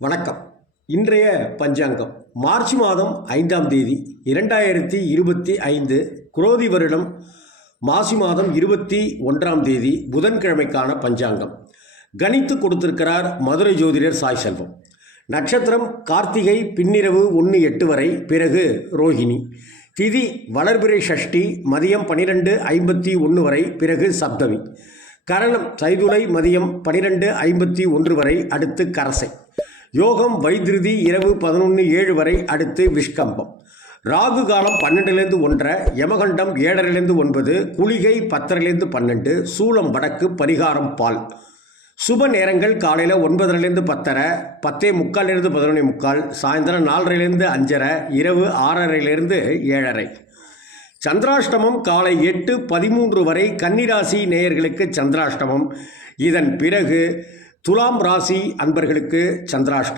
வணக்கம். இன்றைய பஞ்சாங்கம். மார்ச் மாதம் ஐந்தாம் தேதி இரண்டாயிரத்தி இருபத்தி ஐந்து குரோதி வருடம் மாசி மாதம் இருபத்தி ஒன்றாம் தேதி புதன்கிழமைக்கான பஞ்சாங்கம். கணித்து கொடுத்திருக்கிறார் மதுரை ஜோதிடர் சாய் செல்வம். நட்சத்திரம் கார்த்திகை பின்னிரவு ஒன்று எட்டு வரை பிறகு ரோஹிணி. திதி வளர்பிறை ஷஷ்டி மதியம் பனிரெண்டு ஐம்பத்தி ஒன்று வரை பிறகு சப்தமி. கரணம் சைதுலை மதியம் பனிரெண்டு ஐம்பத்தி ஒன்று வரை அடுத்து கரசை. யோகம் வைத்திருதி இரவு பதினொன்று ஏழு வரை அடுத்து விஷ்கம்பம். ராகு காலம் பன்னெண்டுலேருந்து ஒன்றரை யமகண்டம் ஏழரைலேருந்து ஒன்பது குளிகை பத்தரைலேருந்து பன்னெண்டு சூளம் வடக்கு பரிகாரம் பால். சுப நேரங்கள் காலையில் ஒன்பதுலேருந்து பத்தரை பத்தே முக்கால்லேருந்து பதினொன்று முக்கால் சாயந்தரம் நாலரைலேருந்து அஞ்சரை இரவு ஆறரைலேருந்து ஏழரை. சந்திராஷ்டமம் காலை எட்டு பதிமூன்று வரை கன்னிராசி நேயர்களுக்கு சந்திராஷ்டமம். இதன் பிறகு துலாம் ராசி அன்பர்களுக்கு சந்திராஷ்டம்